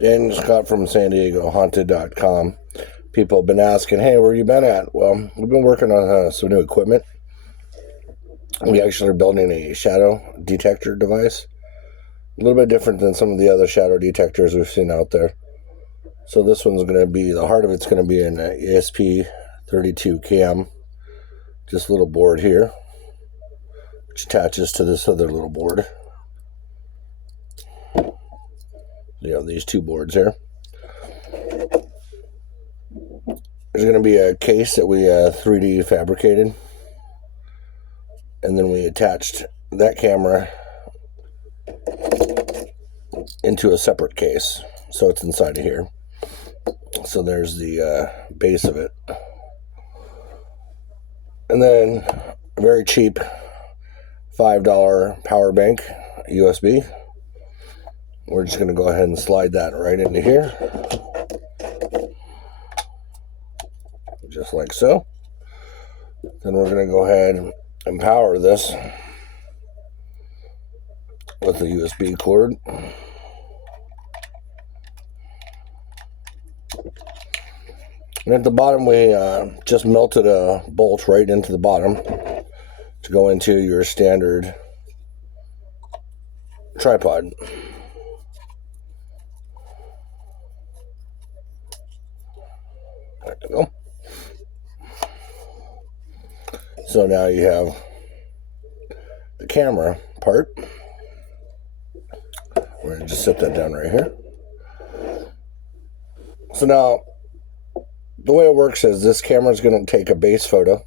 Dan Scott from San Diego Haunted.com. People have been asking, hey, where you been at? Well, we've been working on some new equipment. We actually are building a shadow detector device. A little bit different than some of the other shadow detectors we've seen out there. So this one's going to be, the heart of it's going to be an ESP32 cam. This little board here, which attaches to this other little board. You have these two boards here. There's going to be a case that we 3D fabricated. And then we attached that camera into a separate case. So it's inside of here. So there's the base of it. And then a very cheap $5 power bank USB. We're just going to go ahead and slide that right into here. Just like so. Then we're going to go ahead and power this with the USB cord. And at the bottom, we just melted a bolt right into the bottom to go into your standard tripod. There you go. So now you have the camera part. We're going to just set that down right here. So now, the way it works is this camera is going to take a base photo.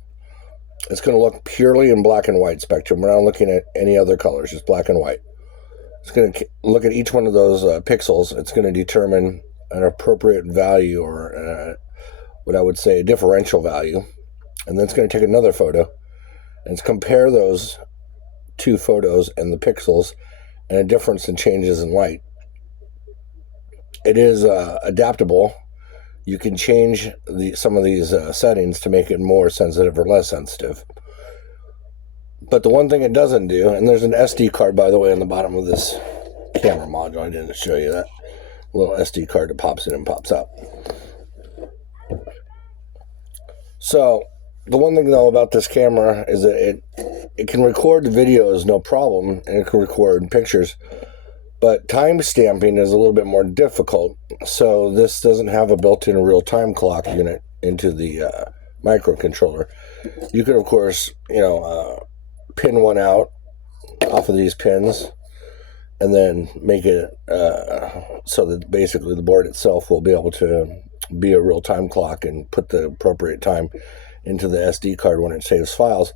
It's going to look purely in black and white spectrum. We're not looking at any other colors, just black and white. It's going to look at each one of those pixels. It's going to determine an appropriate value, or what I would say a differential value. And then it's going to take another photo and compare those two photos and the pixels and a difference in changes in light. It is adaptable. You can change some of these settings to make it more sensitive or less sensitive. But the one thing it doesn't do, and there's an SD card, by the way, on the bottom of this camera module. I didn't show you that. A little SD card that pops in and pops out. So, the one thing, though, about this camera is that it can record videos, no problem, and it can record pictures. But time stamping is a little bit more difficult. So this doesn't have a built-in real-time clock unit into the microcontroller. You could, of course, pin one out off of these pins and then make it so that basically the board itself will be able to be a real-time clock and put the appropriate time into the SD card when it saves files.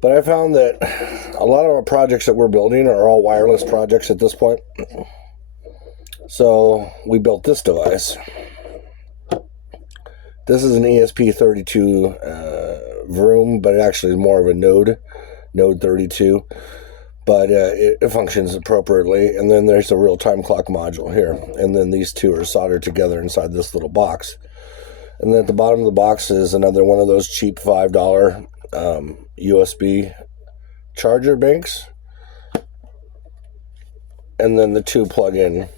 But I found that a lot of our projects that we're building are all wireless projects at this point. So we built this device. This is an ESP32 Vroom, but it actually is more of a Node 32. But it functions appropriately. And then there's a real-time clock module here. And then these two are soldered together inside this little box. And then at the bottom of the box is another one of those cheap $5 USB charger banks. And then the two plug in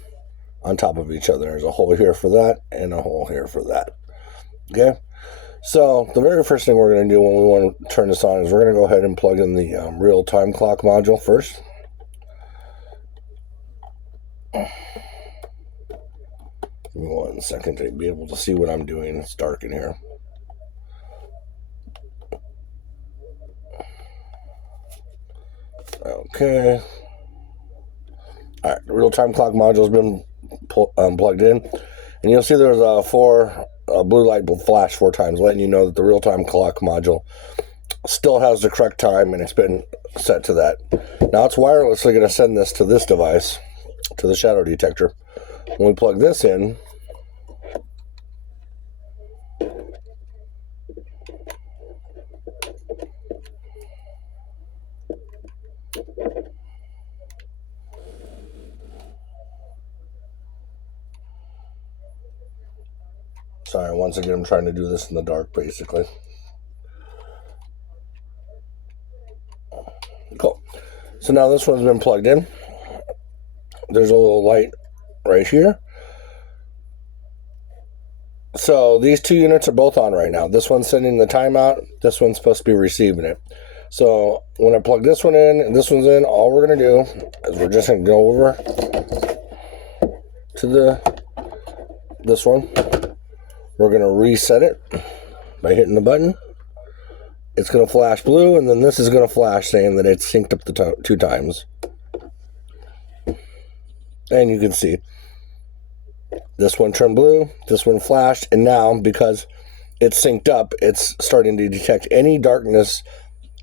on top of each other. There's a hole here for that and a hole here for that. Okay? So the very first thing we're going to do when we want to turn this on is we're going to go ahead and plug in the real-time clock module first. Give me 1 second to be able to see what I'm doing. It's dark in here. Okay. Alright, the real-time clock module has been plugged in. And you'll see there's a blue light will flash 4 times, letting you know that the real-time clock module still has the correct time and it's been set to that. Now it's wirelessly going to send this to this device, to the shadow detector. When we plug this in, sorry, once again, I'm trying to do this in the dark, basically. Cool. So now this one's been plugged in. There's a little light right here. So these two units are both on right now. This one's sending the timeout. This one's supposed to be receiving it. So when I plug this one in and this one's in, all we're going to do is we're just going to go over to this one. We're going to reset it by hitting the button. It's going to flash blue, and then this is going to flash saying that it's synced up the two times. And you can see this one turned blue, this one flashed, and now because it's synced up, it's starting to detect any darkness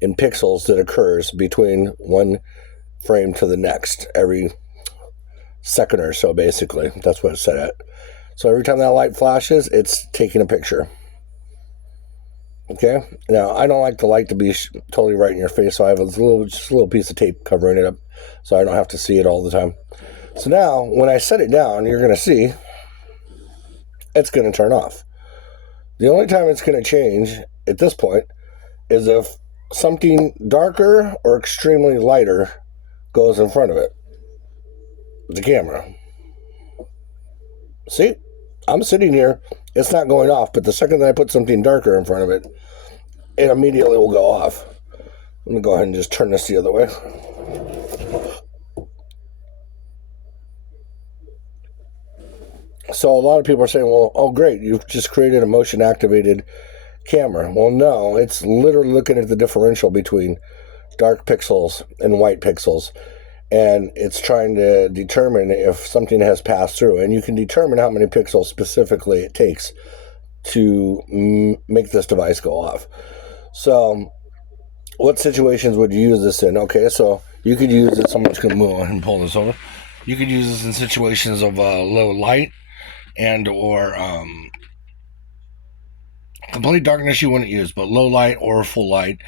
in pixels that occurs between one frame to the next every second or so, basically. That's what it's set at. So every time that light flashes, it's taking a picture. Okay? Now, I don't like the light to be totally right in your face, so I have just a little piece of tape covering it up so I don't have to see it all the time. So now, when I set it down, you're going to see it's going to turn off. The only time it's going to change at this point is if something darker or extremely lighter goes in front of it. The camera. See? I'm sitting here. It's not going off, but the second that I put something darker in front of it, it immediately will go off. Let me go ahead and just turn this the other way. So a lot of people are saying, well, oh great, you've just created a motion activated camera. Well, no, it's literally looking at the differential between dark pixels and white pixels, and it's trying to determine if something has passed through, and you can determine how many pixels specifically it takes to make this device go off. So what situations would you use this in? Okay, so you could use it. Someone's going to move on and pull this over. You could use this in situations of low light and or complete darkness you wouldn't use, but low light or full light.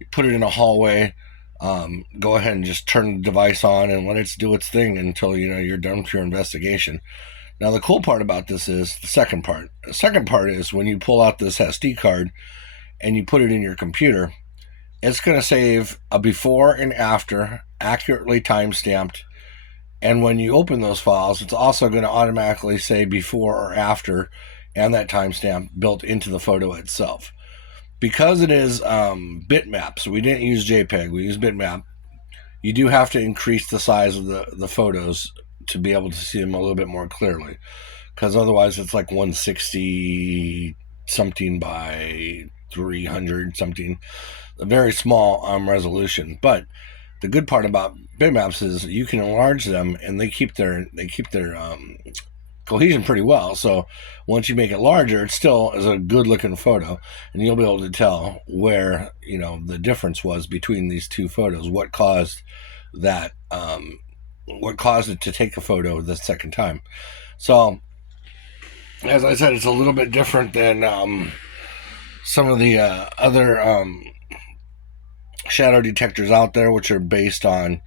You put it in a hallway. Go ahead and just turn the device on and let it do its thing until you're done with your investigation. Now the cool part about this is the second part. The second part is when you pull out this SD card and you put it in your computer, it's going to save a before and after, accurately time-stamped. And when you open those files, it's also going to automatically say before or after and that timestamp built into the photo itself. Because it is bitmap, so we didn't use JPEG, we used bitmap, you do have to increase the size of the photos to be able to see them a little bit more clearly. Because otherwise it's like 160 something by 300 something. A very small resolution. But the good part about bitmaps is you can enlarge them and they keep their cohesion pretty well. So once you make it larger, it still is a good looking photo, and you'll be able to tell where the difference was between these two photos. What caused that? What caused it to take a photo the second time? So, as I said, it's a little bit different than some of the other shadow detectors out there, which are based on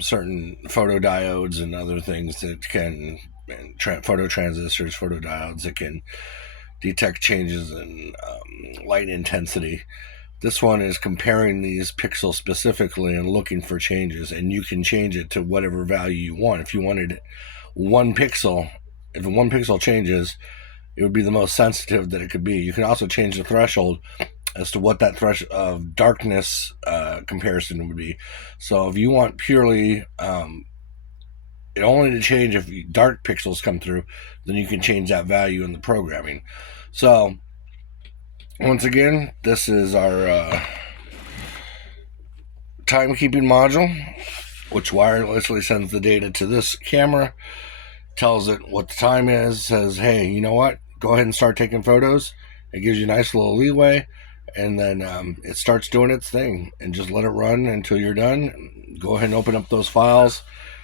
certain photodiodes and other things that can photo transistors, photodiodes that can detect changes in light intensity. This one is comparing these pixels specifically and looking for changes, and you can change it to whatever value you want. If you wanted one pixel, if one pixel changes, it would be the most sensitive that it could be. You can also change the threshold as to what that threshold of darkness comparison would be. So if you want purely it only to change if dark pixels come through, then you can change that value in the programming. So once again, this is our timekeeping module, which wirelessly sends the data to this camera, tells it what the time is, says, hey, you know what, go ahead and start taking photos. It gives you a nice little leeway, and then it starts doing its thing, and just let it run until you're done. Go ahead and open up those files,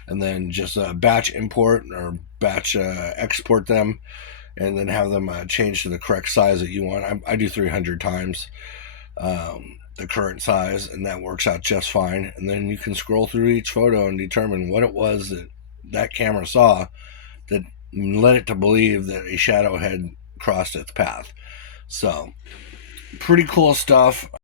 and then just batch import or batch export them, and then have them change to the correct size that you want. I do 300 times the current size, and that works out just fine. And then you can scroll through each photo and determine what it was that camera saw that led it to believe that a shadow had crossed its path. So, pretty cool stuff.